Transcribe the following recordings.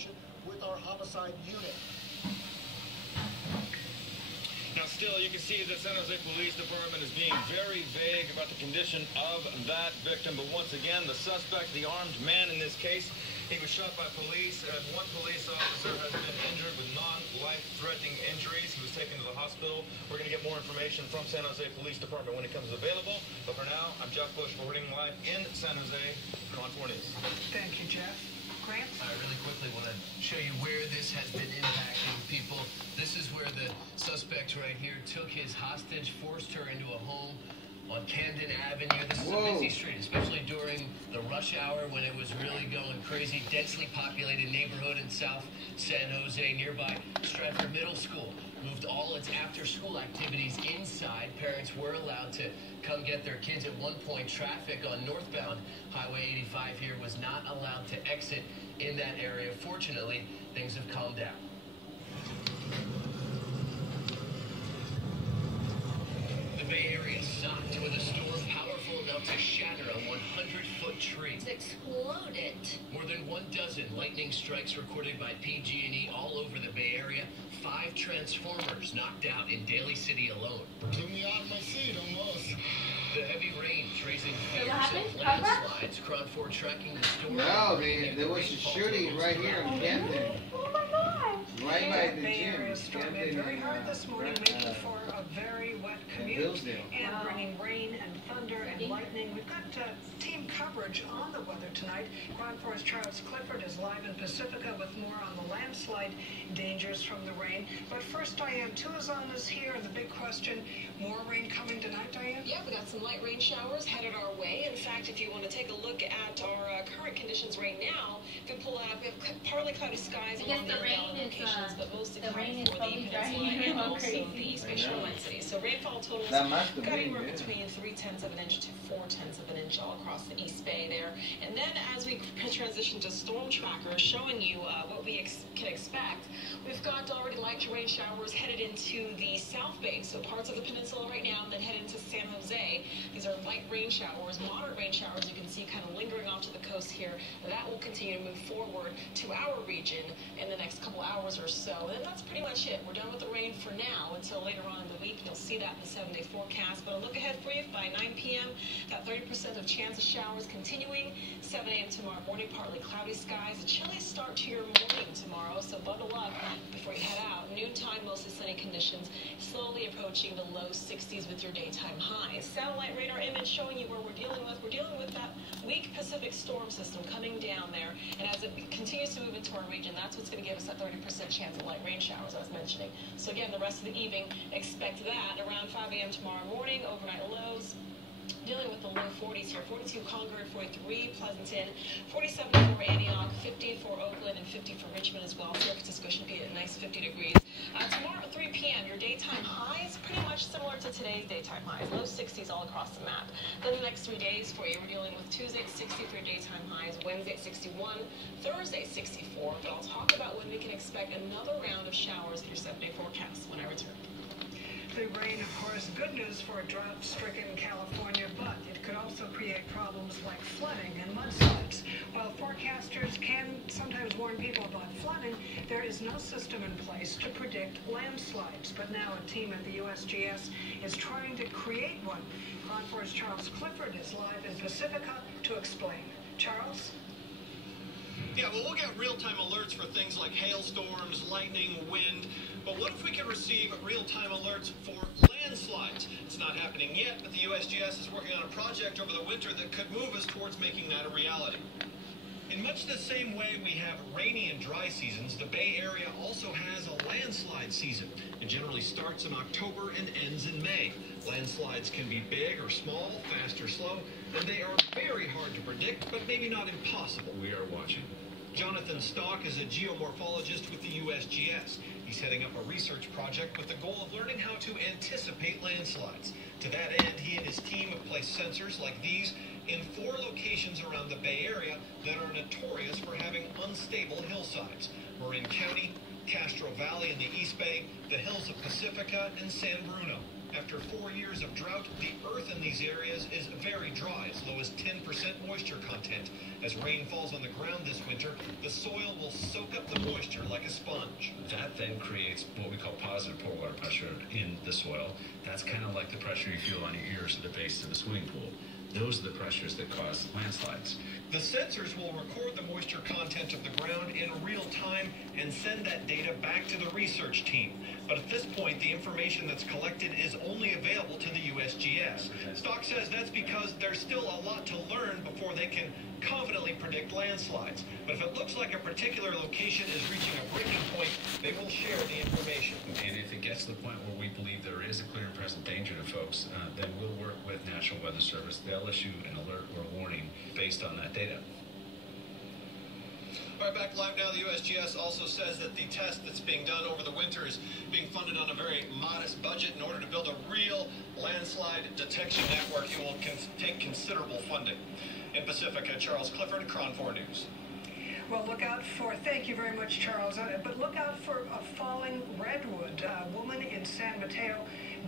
information with our homicide unit. Now, still, you can see the San Jose Police Department is being very vague about the condition of that victim. But once again, the suspect, the armed man in this case, he was shot by police, and one police officer has been injured with non-life-threatening injuries. He was taken to the hospital. We're going to get more information from San Jose Police Department when it comes available. But for now, I'm Jeff Bush, reporting live in San Jose, KON 4 News. Thank you, Jeff. Grant? I really quickly want to show you where this has been impacting people. This is where the suspect right here took his hostage, forced her into a home on Camden Avenue. This is a busy street, especially during the rush hour when it was really going crazy. Densely populated neighborhood in South San Jose. Nearby Stratford Middle School moved all its after-school activities inside. Parents were allowed to come get their kids. At one point, traffic on northbound Highway 85 here was not allowed to exit in that area. Fortunately, things have calmed down. The Bay Area shocked with a storm powerful enough to shatter a 100-foot tree. It's exploded. More than 12 lightning strikes recorded by PG&E all over the Bay Area. 5 transformers knocked out in Daly City alone. Took me out of my seat almost. The heavy rains raising fears of landslides. KON 4 tracking the storm. No, there was a shooting right here in Camden. Oh my God! Right by the Bay gym. Area storming very hard this morning, making for a very wet commute and bringing rain and thunder and lightning. We've got team coverage on the weather tonight. KON 4's Charles Clifford is live in Pacifica with more on the landslide dangers from the rain. But first, Diane Tuazon is here, and the big question, more rain coming tonight, Diane? Yeah, we got some light rain showers headed our way. In fact, if you want to take a look at our current conditions right now, if we pull out, we have partly cloudy skies along the inland locations, but mostly cloudy for the peninsula and also the East Bay shoreline cities. So rainfall totals got anywhere between 3/10 of an inch to 4/10 of an inch all across the East Bay there. And then as we transition to storm tracker, showing you what we can expect, we've got already light rain showers headed into the South Bay, so parts of the peninsula right now, and then head into San Jose. These are light rain showers, moderate rain showers. You can see kind of lingering off to the coast here. That will continue to move forward to our region in the next couple hours or so. And that's pretty much it. We're done with the rain for now until later on in the week. You'll see that in the 7-day forecast. But a look ahead for you by 9 p.m. That 30% of chance of showers continuing. 7 a.m. tomorrow morning, partly cloudy skies. A chilly start to your morning tomorrow, so bundle up before you head out. Noontime, mostly sunny conditions, slowly approaching the low 60s with your daytime highs. Satellite radar image showing you where we're dealing with. We're dealing with that weak Pacific storm system coming down there, and as it continues to move into our region, that's what's going to give us that 30% chance of light rain showers I was mentioning. So again, the rest of the evening, expect that around 5 a.m. tomorrow morning. Overnight lows dealing with the low 40s here. 42 Concord, 43 Pleasanton, 47 for Antioch, 50 for Oakland, and 50 for Richmond as well. San Francisco should be a nice 50 degrees. Tomorrow at 3 p.m., your daytime highs pretty much similar to today's daytime highs. Low 60s all across the map. Then the next 3 days for you, we're dealing with Tuesday at 63 daytime highs, Wednesday at 61, Thursday 64. But I'll talk about when we can expect another round of showers in your 7-day forecast when I return. The rain, of course, good news for a drought-stricken California, but it could also create problems like flooding and mudslides. While forecasters can sometimes warn people about flooding, there is no system in place to predict landslides. But now a team at the USGS is trying to create one. KON 4's Charles Clifford is live in Pacifica to explain. Charles? Yeah, well, we'll get real-time alerts for things like hailstorms, lightning, wind. But what if we could receive real-time alerts for landslides? It's not happening yet, but the USGS is working on a project over the winter that could move us towards making that a reality. In much the same way we have rainy and dry seasons, the Bay Area also has a landslide season. It generally starts in October and ends in May. Landslides can be big or small, fast or slow, and they are very hard to predict, but maybe not impossible. We are watching. Jonathan Stock is a geomorphologist with the USGS. He's heading up a research project with the goal of learning how to anticipate landslides. To that end, he and his team have placed sensors like these in 4 locations around the Bay Area that are notorious for having unstable hillsides: Marin County, Castro Valley in the East Bay, the hills of Pacifica, and San Bruno. After 4 years of drought, the earth in these areas is very dry, as low as 10% moisture content. As rain falls on the ground this winter, the soil will soak up the moisture like a sponge. That then creates what we call positive pore water pressure in the soil. That's kind of like the pressure you feel on your ears at the base of the swimming pool. Those are the pressures that cause landslides. The sensors will record the moisture content of the ground in real time and send that data back to the research team. But at this point, the information that's collected is only available to the USGS. Stock says that's because there's still a lot to learn before they can confidently predict landslides. But if it looks like a particular location is reaching a breaking point, they will share the information. And if it gets to the point where we believe there is a clear and present danger to folks, then we'll work with National Weather Service. They'll issue an alert or warning based on that data. All right, back live now. The USGS also says that the test that's being done over the winter is being funded on a very modest budget. In order to build a real landslide detection network, it will take considerable funding. In Pacifica, Charles Clifford, KRON 4 News. Well, look out for, thank you very much, Charles, but look out for a falling redwood. A woman in San Mateo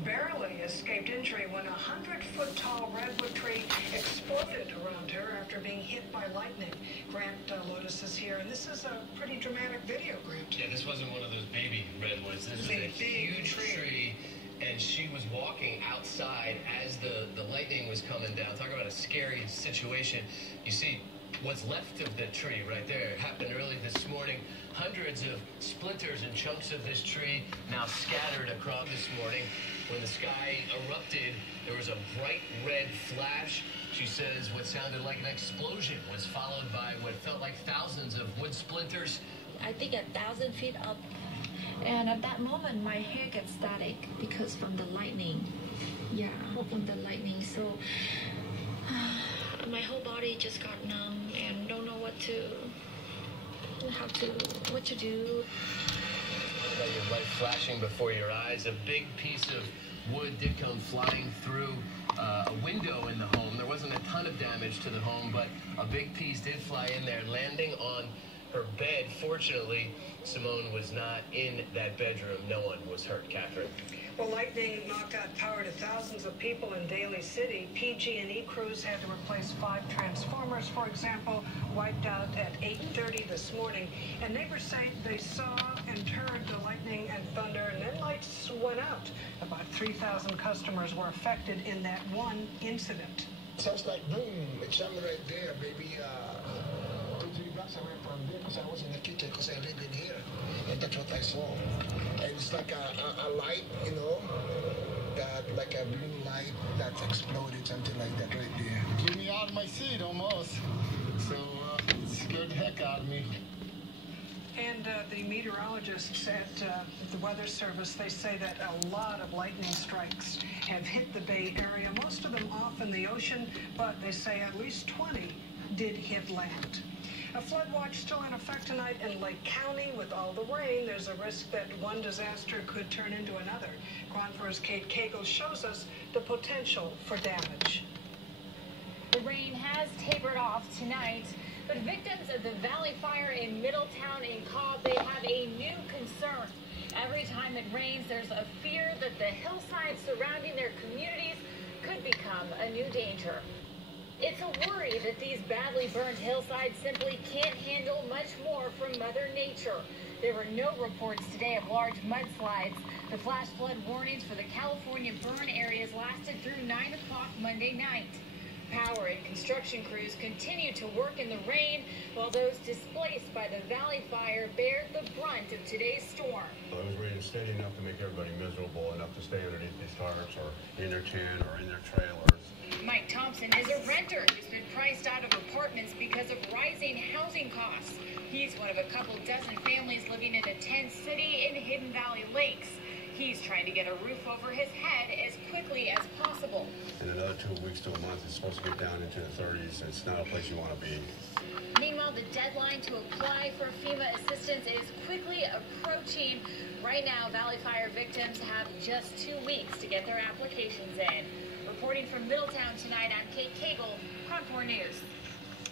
barely escaped injury when a 100-foot-tall redwood tree exploded around her after being hit by lightning. Grant Lotus is here, and this is a pretty dramatic video, Grant. Yeah, this wasn't one of those baby redwoods. This is a huge tree. And she was walking outside as the lightning was coming down. Talk about a scary situation. You see what's left of the tree right there. It happened early this morning. Hundreds of splinters and chunks of this tree now scattered across this morning. When the sky erupted, there was a bright red flash. She says what sounded like an explosion was followed by what felt like thousands of wood splinters. I think 1,000 feet up. And at that moment, my hair gets static because from the lightning. Yeah, from the lightning. So my whole body just got numb and don't know what to do. Your light flashing before your eyes. A big piece of wood did come flying through a window in the home. There wasn't a ton of damage to the home, but a big piece did fly in there, landing on her bed. Fortunately, Simone was not in that bedroom. No one was hurt, Catherine. Well, lightning knocked out power to thousands of people in Daly City. PG&E crews had to replace 5 transformers, for example, wiped out at 8:30 this morning. And neighbors say they saw and heard the lightning and thunder, and then lights went out. About 3,000 customers were affected in that one incident. Sounds like boom. It's something right there, baby. 2-3 blocks away from there, because I was in the kitchen, because I live in here, and that's what I saw. And it's like a light, you know, that like a blue light that exploded, something like that right there. Get me out of my seat almost. So it scared the heck out of me. And the meteorologists at the Weather Service, they say that a lot of lightning strikes have hit the Bay Area, most of them off in the ocean, but they say at least 20 did hit land. A flood watch still in effect tonight in Lake County. With all the rain, there's a risk that one disaster could turn into another. KRON 4's Kate Cagle shows us the potential for damage. The rain has tapered off tonight, but victims of the Valley Fire in Middletown and Cobb, they have a new concern. Every time it rains, there's a fear that the hillsides surrounding their communities could become a new danger. It's a worry that these badly burned hillsides simply can't handle much more from Mother Nature. There were no reports today of large mudslides. The flash flood warnings for the California burn areas lasted through 9 o'clock Monday night. Power and construction crews continue to work in the rain, while those displaced by the Valley Fire bear the brunt of today's storm. It was raining steady enough to make everybody miserable, enough to stay underneath these tarps or in their tent or in their trailers. Mike Thompson is a renter who's been priced out of apartments because of rising housing costs. He's one of a couple dozen families living in a tent city in Hidden Valley Lakes. He's trying to get a roof over his head as quickly as possible. In another 2 weeks to a month, it's supposed to get down into the 30s. It's not a place you want to be. Meanwhile, the deadline to apply for FEMA assistance is quickly approaching. Right now, Valley Fire victims have just 2 weeks to get their applications in. Reporting from Middletown tonight, I'm Kate Cagle, KRON 4 News.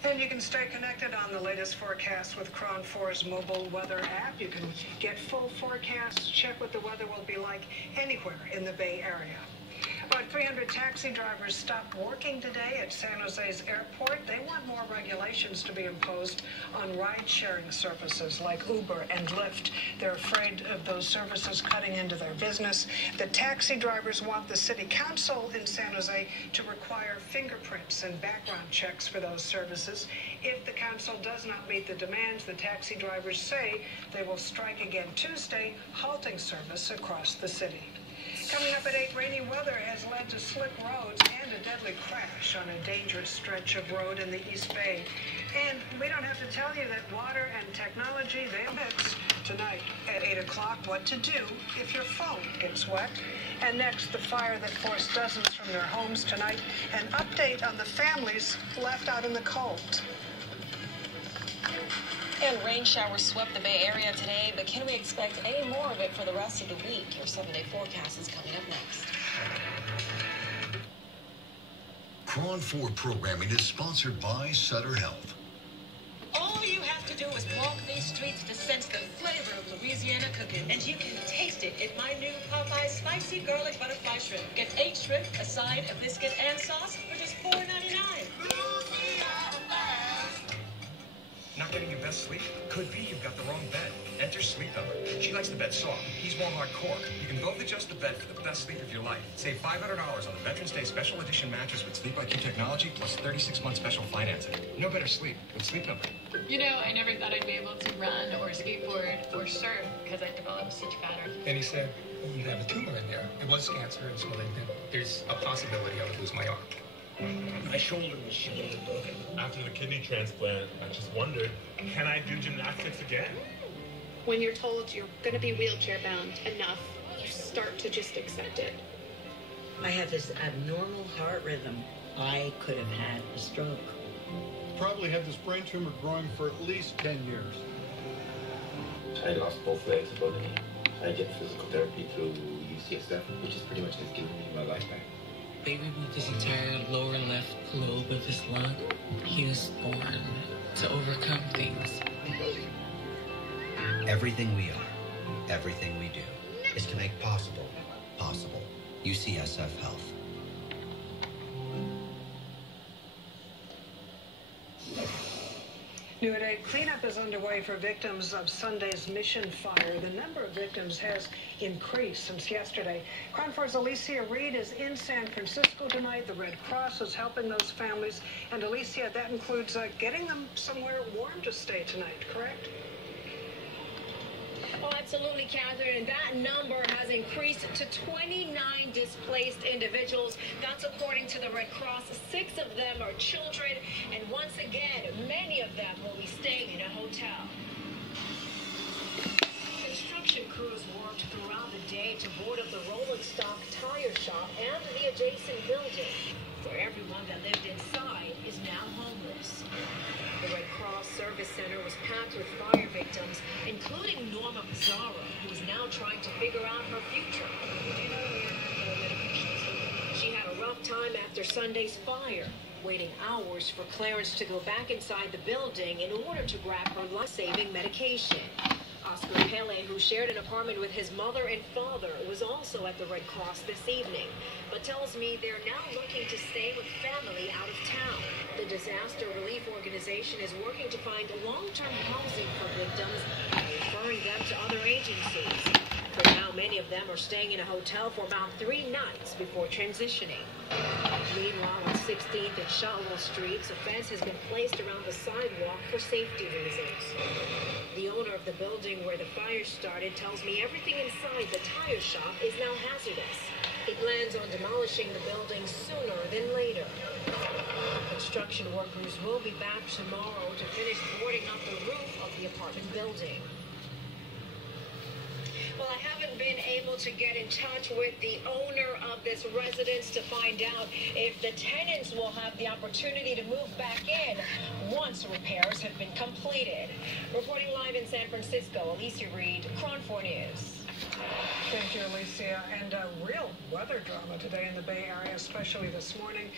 And you can stay connected on the latest forecast with KRON 4's mobile weather app. You can get full forecasts, check what the weather will be like anywhere in the Bay Area. About 300 taxi drivers stopped working today at San Jose's airport. They want more regulations to be imposed on ride-sharing services like Uber and Lyft. They're afraid of those services cutting into their business. The taxi drivers want the city council in San Jose to require fingerprints and background checks for those services. If the council does not meet the demands, the taxi drivers say they will strike again Tuesday, halting service across the city. Coming up at 8, rainy weather has led to slick roads and a deadly crash on a dangerous stretch of road in the East Bay. And we don't have to tell you that water and technology, they mix. Tonight at 8 o'clock, what to do if your phone gets wet. And next, the fire that forced dozens from their homes tonight. An update on the families left out in the cold. And rain showers swept the Bay Area today, but can we expect any more of it for the rest of the week? Your 7-day forecast is coming up next. Cron 4 programming is sponsored by Sutter Health. All you have to do is walk these streets to sense the flavor of Louisiana cooking, and you can taste it in my new Popeye Spicy Garlic Butterfly Shrimp. Get 8 shrimp, a side, a biscuit, and sauce for just $4.99. Not getting your best sleep? Could be you've got the wrong bed. Enter Sleep Number. She likes the bed soft. He's more hardcore. You can both adjust the bed for the best sleep of your life. Save $500 on the Veterans Day Special Edition mattress with Sleep IQ technology plus 36-month special financing. No better sleep with Sleep Number. You know, I never thought I'd be able to run or skateboard or surf because I developed such pattern. And he said, you have a tumor in there. It was cancer, and so there's a possibility I would lose my arm. My shoulder was shot. After the kidney transplant, I just wondered, can I do gymnastics again? When you're told you're going to be wheelchair bound enough, you start to just accept it. I have this abnormal heart rhythm. I could have had a stroke. Probably had this brain tumor growing for at least 10 years. I lost both legs and both knees. I get physical therapy through UCSF, which is pretty much has given me my life back. Baby moved his entire lower left lobe of his lung. He was born to overcome things. Everything we are, everything we do, is to make possible. UCSF Health. New at 8, cleanup is underway for victims of Sunday's Mission fire. The number of victims has increased since yesterday. Cron 4's Alicia Reed is in San Francisco tonight. The Red Cross is helping those families. And Alicia, that includes getting them somewhere warm to stay tonight, correct? Oh, absolutely, Catherine. And that number has increased to 29 displaced individuals. That's according to the Red Cross. 6 of them are children. And once again, many of them will be staying in a hotel. Construction crews worked throughout the day to board up the rolling stock tire shop and the adjacent building, where everyone that lived inside is now homeless. The Red Cross Service Center was packed with fire victims, including Norma Pizarro, who is now trying to figure out her future. She had a rough time after Sunday's fire, waiting hours for Clarence to go back inside the building in order to grab her life-saving medication. Oscar Pele, who shared an apartment with his mother and father, was also at the Red Cross this evening, but tells me they're now looking to stay with family out of town. The disaster relief organization is working to find long-term housing for victims and referring them to other agencies. For now, many of them are staying in a hotel for about 3 nights before transitioning. Meanwhile, on 16th and Shotwell Streets, a fence has been placed around the sidewalk for safety reasons. The owner of the building where the fire started tells me everything inside the tire shop is now hazardous. He plans on demolishing the building sooner than later. Construction workers will be back tomorrow to finish boarding up the roof of the apartment building. Well, I haven't been able to get in touch with the owner of this residence to find out if the tenants will have the opportunity to move back in once repairs have been completed. Reporting live in San Francisco, Alicia Reed, Cron 4 News. Thank you, Alicia. And real weather drama today in the Bay Area, especially this morning.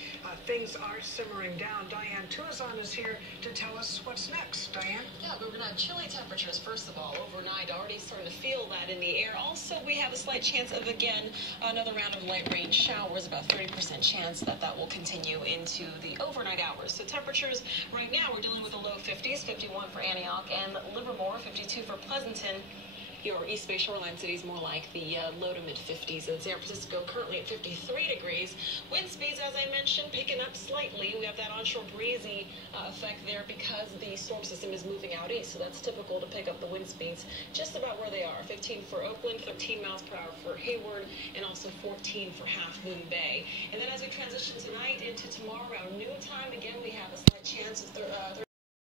Things are simmering down. Diane Tuazon is here to tell us what's next. Diane? Yeah, we're going to have chilly temperatures, first of all, overnight. Already starting to feel that in the air. Also, we have a slight chance of, again, another round of light rain showers, about 30% chance that will continue into the overnight hours. So temperatures right now, we're dealing with the low 50s, 51 for Antioch and Livermore, 52 for Pleasanton. Your East Bay shoreline cities more like the low to mid 50s. In San Francisco, currently at 53 degrees. Wind speeds, as I mentioned, picking up slightly. We have that onshore breezy effect there because the storm system is moving out east. So that's typical to pick up the wind speeds just about where they are. 15 for Oakland, 13 miles per hour for Hayward, and also 14 for Half Moon Bay. And then as we transition tonight into tomorrow around noontime, again, we have a slight chance of